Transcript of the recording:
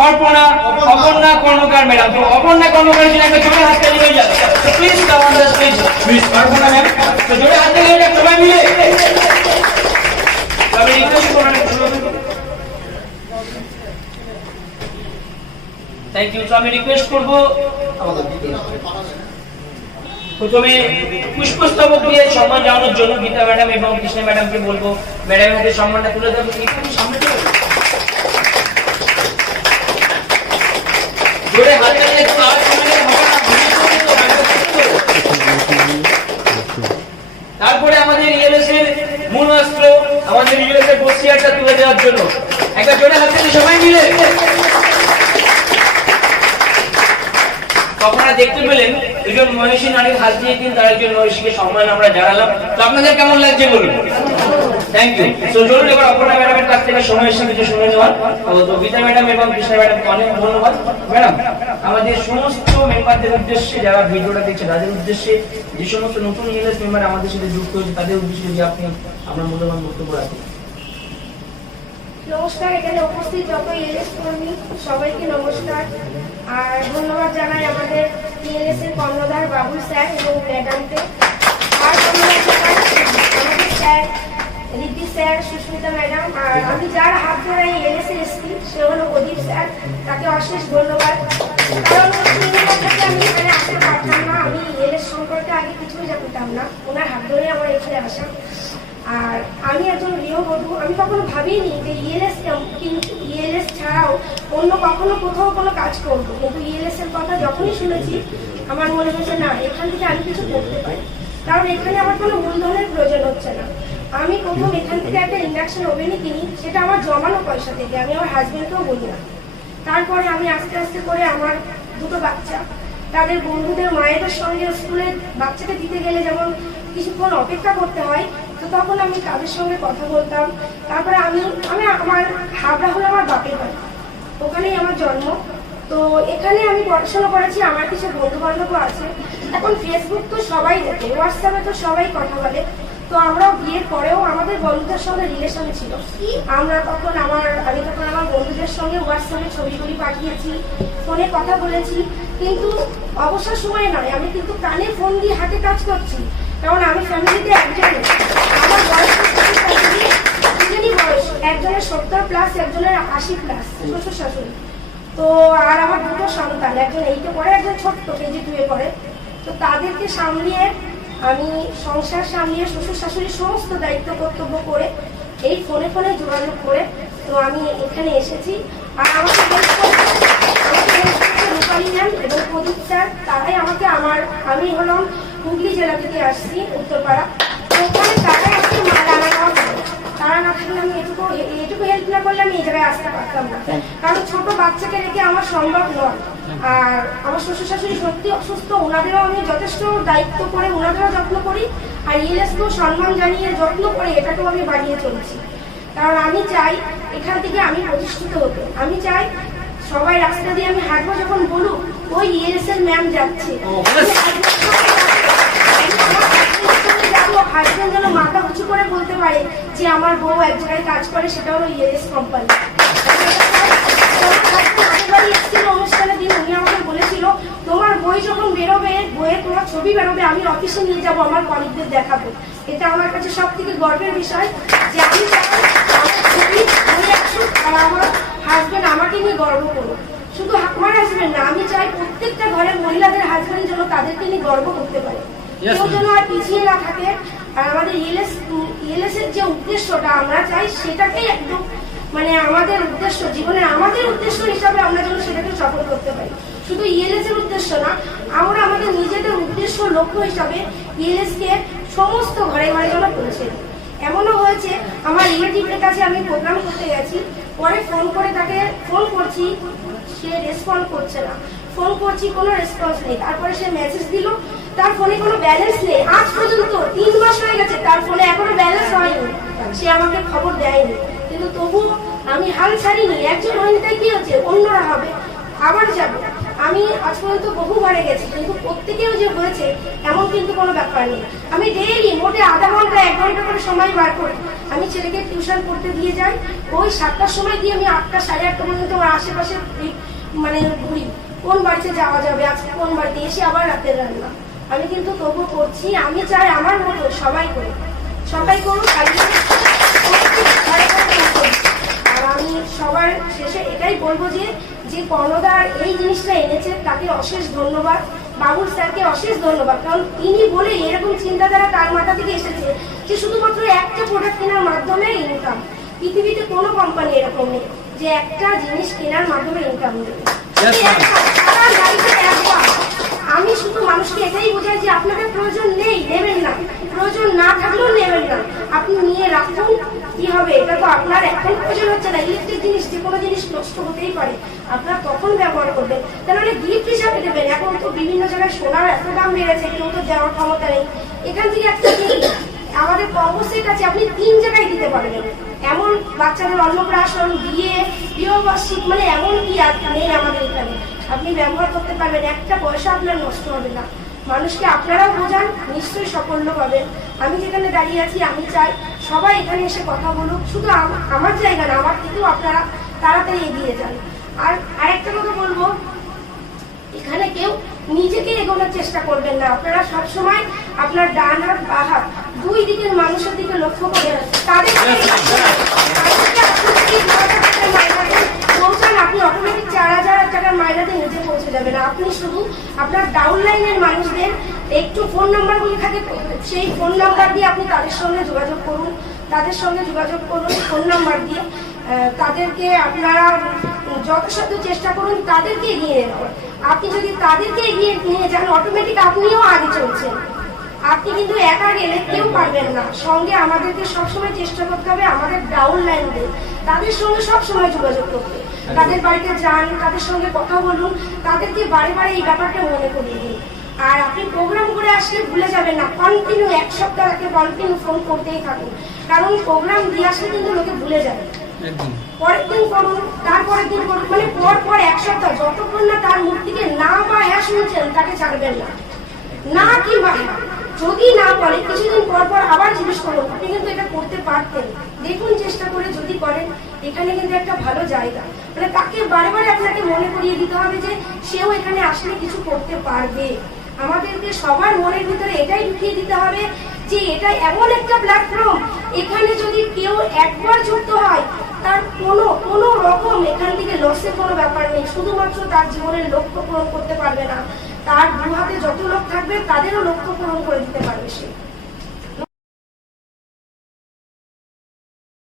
অপর্ণা কর্মকার madam. তো অপর্ণা কর্মকার জন্য একটা জোরে হাত তালি হয়ে যাবে। তো please come on the stage miss Aparna ma'am. তো জোরে হাত তালি হয়ে যাবে সবাই মিলে। আমি রিকোয়েস্ট করব, থ্যাংক ইউ। তো আমি রিকোয়েস্ট করব প্রথমে পুষ্পস্তবক দিয়ে সম্মান জানানোর জন্য গীতা ম্যাডাম এবং কৃষ্ণা ম্যাডামকে বলবো ম্যাডামের হাতে সম্মানটা তুলে দেবো। একটু সামনে চলে জোরে হাত তালি একটু আওয়াজ করলে হবে না। তারপরে আমাদের ইএলএস এর মূল অস্ত্র আমাদের ইএলএস এর বসিয়াটা তুলে দেওয়ার জন্য একটা জোরে হাত তালি সবাই মিলে। আপনারা দেখতে পেলেন দুজন মনীষী নারীর হাত দিয়ে কিন্তু তার একজন মনীষীকে সম্মান আমরা জানালাম। তো আপনাদের কেমন লাগছে বলুন? Thank you. তো চলুন এবার অপর্ণা ম্যাডামের কাছ থেকে সময় এসে কিছু শুনে নেওয়ার। তো গীতা ম্যাডাম এবং কৃষ্ণা ম্যাডামকে অনেক ধন্যবাদ। ম্যাডাম আমাদের সমস্ত মেম্বারদের উদ্দেশ্যে, যারা ভিডিওটা দেখছে তাদের উদ্দেশ্যে, যে সমস্ত নতুন ইএলএস মেম্বার আমাদের সাথে যুক্ত হয়েছে তাদের উদ্দেশ্যে যে আপনি আমরা মূল্যবান বক্তব্য রাখেন। নমস্কার, এখানে উপস্থিত যত ইএলএস কর্মী সবাইকে নমস্কার। আর ধন্যবাদ জানাই আমাদের ইএলএস এর কর্ণধার বাবুল স্যার এবং ম্যাডামকে। আর ধন্যবাদ জানাই আমাদের sir Riddhi sir, Susmita madam. আর আমি যার হাত ধরে ইএলএস এ এসেছি সে হলো প্রদীপ স্যার, তাকে অশেষ ধন্যবাদ। কারণ আমি এখানে আসতে পারতাম না, আমি ইএলএস সম্পর্কে আগে কিছুই জানতাম না, ওনার হাত ধরে আমার এখানে আসা। আর আমি একজন গৃহবধূ, আমি কখনো ভাবিনি যে ইএলএস কিন্তু ইএলএস ছাড়াও অন্য কখনো কোথাও কোনো কাজ করবো, কিন্তু ইএলএস এর কথা যখনই শুনেছি আমার মনে হয়েছে না, এখান থেকে আমি কিছু করতে পারি। কারণ এখানে আমার কোনো মূলধনের প্রয়োজন হচ্ছে না। আমি প্রথম এখান থেকে একটা ইন্ডাকশন ওভেনই কিনি, সেটা আমার জমানো পয়সা থেকে, আমি আমার হাজবেন্ডকেও বলি না। তারপরে আমি আস্তে আস্তে করে আমার দুটো বাচ্চা, তাদের বন্ধুদের মায়েদের সঙ্গে স্কুলে বাচ্চাকে দিতে গেলে যেমন কিছুক্ষণ অপেক্ষা করতে হয়, তো তখন আমি তাদের সঙ্গে কথা বলতাম। তারপরে আমি আমার হাবড়া হলো আমার বাপের বাড়ি, ওখানেই আমার জন্ম। তো এখানে আমি পড়াশোনা করেছি, আমার কিছু বন্ধু বান্ধবও আছে। এখন ফেসবুক তো সবাই দেখে, হোয়াটসঅ্যাপে তো সবাই কথা বলে। তো আমরাও বিয়ের পরেও আমাদের বন্ধুদের সঙ্গে রিলেশন ছিল। আমি তখন আমার বন্ধুদের সঙ্গে হোয়াটসঅ্যাপে ছবিগুলি পাঠিয়েছি, ফোনে কথা বলেছি। কিন্তু অবসর সময় নয়, আমি কিন্তু কানে ফোন দিয়ে হাতে কাজ করছি। কারণ আমি ফ্যামিলিতে একজন, আমার বয়স দুজনই বয়স, একজনের 70+, একজনের 80+, শ্বশুর শাশুড়ি। তো আর আমার দুটো সন্তান, একজন 8-এ পড়ে, একজন ছোট্ট KG2-এ পড়ে। তো তাদেরকে সামলিয়ে আমি সংসার সামলিয়ে শ্বশুর শাশুড়ির সমস্ত দায়িত্ব কর্তব্য করে এই ফোনে যোগাযোগ করে তো আমি এখানে এসেছি। আর আমাকে রূপালী ম্যাম এবং প্রদীপ স্যার, তারাই আমাকে আমি হলাম হুগলি জেলা থেকে আসছি, উত্তরপাড়া। ওখানে তারাই আমাকে তারা না থাকলে আমি এটুকু হেল্প না করলে আমি এই জায়গায় আসতে পারতাম না। কারণ ছোট বাচ্চাকে রেখে আমার সম্ভব নয়। আর আমার শ্বশুর শাশুড়ি সত্যি অসুস্থ, ওনাদেরও আমি যথেষ্ট দায়িত্ব করে ওনাদেরও যত্ন করি। আর ইএলএসকেও সম্মান জানিয়ে যত্ন করে এটাকেও আমি বাড়িয়ে চলছি। কারণ আমি চাই এখান থেকে আমি প্রতিষ্ঠিত হতে। আমি চাই সবাই রাস্তা দিয়ে আমি হাঁটবো, যখন বলুক ওই ইএলএস এর ম্যাম যাচ্ছে, হাজবেন্ড যেন মাথা উঁচু করে বলতে পারে যে আমার বউ এক জায়গায় কাজ করে, সেটা হলো ইএলএস কোম্পানি। অনুষ্ঠানের দিন উনি আমাকে বলেছিল, তোমার বই যখন বেরোবে, বইয়ে তোমার ছবি বেরোবে, আমি অফিসে নিয়ে যাবো, আমার কলিগদের দেখাবো। এটা আমার কাছে সব থেকে গর্বের বিষয় যে আমি ছবি আসুক আর আমার হাজবেন্ড আমাকে নিয়ে গর্ব করুক। শুধু আমার হাজবেন্ড না, আমি চাই প্রত্যেকটা ঘরের মহিলাদের হাজবেন্ড যেন তাদেরকে নিয়ে গর্ব করতে পারে, কেউ যেন আর পিছিয়ে না থাকে। আর আমাদের ইএলএস এর যে উদ্দেশ্যটা আমরা চাই, সেটাকেই একদম আমাদের উদ্দেশ্য, জীবনের আমাদের উদ্দেশ্য হিসাবে আমরা যেন সেটাকে সফল করতে পারি। শুধু ইএলএস এর উদ্দেশ্য না, আমরা আমাদের নিজেদের উদ্দেশ্য লক্ষ্য হিসাবে ইএলএস কে সমস্ত ঘরে ঘরে যেন পৌঁছে দিই। এমনও হয়েছে আমার রিলেটিভের কাছে আমি প্রোগ্রাম করতে গেছি, পরে ফোন করে তাকে ফোন করছি, সে রেসপন্ড করছে না, ফোন করছি কোনো রেসপন্স নেই। তারপরে সে মেসেজ দিল, তার ফোনে কোনো ব্যালেন্স নেই, আজ পর্যন্ত 3 মাস হয়ে গেছে, তার ফোনে এখনো ব্যালেন্স হয়নি, সে আমাকে খবর দেয়নি। কিন্তু তবু আমি হাল ছাড়িনি, একজন হয়নি তাই কি হচ্ছে, অন্যরা হবে, আবার যাবো। আমি আজ পর্যন্ত বহুবারে গেছি, কিন্তু প্রত্যেকেও যে হয়েছে এমন কিন্তু কোনো ব্যাপার নেই। আমি ডেইলি মোটে আধা ঘন্টা 1 ঘন্টা করে সময় বার করি। আমি ছেলেকে টিউশন পড়তে দিয়ে যাই, ওই 7টার সময় দিয়ে আমি 8টা 8:30 পর্যন্ত আমার আশেপাশে মানে ঘুরি, কোন বাড়িতে যাওয়া যাবে, আজকে কোন বাড়িতে, এসে আবার রাতের রান্না। আমি কিন্তু তবু করছি। আমি চাই আমার মতো সবাই করুক, সবাই করুক। আর আমি সবার শেষে এটাই বলবো যে কর্ণধার এই জিনিসটা এনেছে তাকে অশেষ ধন্যবাদ, বাবুল স্যারকে অশেষ ধন্যবাদ। কারণ তিনি বলে এরকম চিন্তাধারা তার মাথা থেকে এসেছে যে শুধুমাত্র একটা প্রোডাক্ট কেনার মাধ্যমে ইনকাম। পৃথিবীতে কোনো কোম্পানি এরকম নেই যে একটা জিনিস কেনার মাধ্যমে ইনকাম দেবে। আমি শুধু মানুষকে এটাই বোঝাই যে আপনাদের প্রয়োজন নেই, নেবেন না, প্রয়োজন না থাকলেও নেবেন না, আপনি নিয়ে রাখুন। কি হবে, এটা তো আপনার এখন প্রয়োজন হচ্ছে না। ইলেকট্রিক জিনিস, যে কোনো জিনিস নষ্ট হতেই পারে, আপনার তখন ব্যবহার করবেন, তাহলে গিফট হিসাবে দেবেন। এখন তো বিভিন্ন জায়গায় সোনার এত দাম বেড়েছে, কেউ তো দেওয়ার ক্ষমতা নেই। এখান থেকে একটা আমাদের কর্মসেট আছে, আপনি 3 জায়গায় দিতে পারবেন। এমন বাচ্চাদের অন্নপ্রাশন, বিয়ে, বিবাহবার্ষিক, মানে এমন কি আর নেই আমাদের এখানে, আপনি ব্যবহার করতে পারবেন, একটা পয়সা আপনার নষ্ট হবে না। মানুষকে আপনারাও বোঝান, নিশ্চয়ই সাফল্য পাবেন। আমি যেখানে দাঁড়িয়ে আছি, আমি চাই সবাই এখানে এসে কথা বলুক। শুধু আমার জায়গা না, আমার থেকেও আপনারা তাড়াতাড়ি এগিয়ে যান। আর আরেকটা কথা বলবো, এখানে কেউ নিজেকে এগোনোর চেষ্টা করবেন না। আপনারা সবসময় আপনার ডান হাত বা হাত 2 দিকের মানুষের দিকে লক্ষ্য করে তাদেরকে পৌঁছান। আপনি অটোমেটিক 4000 টাকার মাইনাতে নিজে পৌঁছে যাবেন। আপনি শুধু আপনার ডাউন লাইনের মানুষদের একটু ফোন নাম্বারগুলি থাকে, সেই ফোন নাম্বার দিয়ে আপনি তাদের সঙ্গে যোগাযোগ করুন, ফোন নাম্বার দিয়ে তাদেরকে আপনারা যথাসাধ্য চেষ্টা করুন তাদেরকে এগিয়ে নেওয়ার। আপনি যদি তাদেরকে এগিয়ে নিয়ে যান, অটোমেটিক আপনিও আগে চলছেন। আপনি কিন্তু একা গেলে কেউ পারবেন না। সঙ্গে আমাদেরকে সবসময় চেষ্টা করতে হবে আমাদের ডাউন লাইনদের, তাদের সঙ্গে সবসময় যোগাযোগ করতে। তাদের বাড়িতে যান, তাদের সঙ্গে কথা বলুন, তাদেরকে বারে বারে এই ব্যাপারটা মনে করিয়ে দিন। আর আপনি প্রোগ্রাম করে আসলে ভুলে যাবেন না, কন্টিনিউ 1 সপ্তাহ আগে কন্টিনিউ ফোন করতেই থাকুন। কারণ প্রোগ্রাম দিয়ে আসলে কিন্তু লোকে ভুলে যাবে। পরের দিন করুন, তারপরের দিন করুন, মানে পর 1 সপ্তাহ, যতক্ষণ না তার মুখ থেকে না বা হ্যাঁ শুনছেন, তাকে ছাড়বেন না। না কিংবা যদি না বলে, কিছুদিন পর আবার জিজ্ঞেস করুন, আপনি কিন্তু এটা করতে পারতেন, দেখুন চেষ্টা করে যদি করেন। এখানে কিন্তু একটা ভালো জায়গা, মানে তাকে বারে বারে আপনাকে মনে করিয়ে দিতে হবে যে সেও এখানে আসলে কিছু করতে পারবে। আমাদেরকে সবার মনের ভিতরে এটাই ঢুকিয়ে দিতে হবে যে এটা এমন একটা প্ল্যাটফর্ম, এখানে যদি কেউ একবার যুক্ত হয়, তার কোনো রকম এখান থেকে লসের কোনো ব্যাপার নেই। শুধুমাত্র তার জীবনের লক্ষ্য পূরণ করতে পারবে না, তার 2 হাতে যত লোক থাকবে তাদেরও লক্ষ্য পূরণ করে দিতে পারবে সে।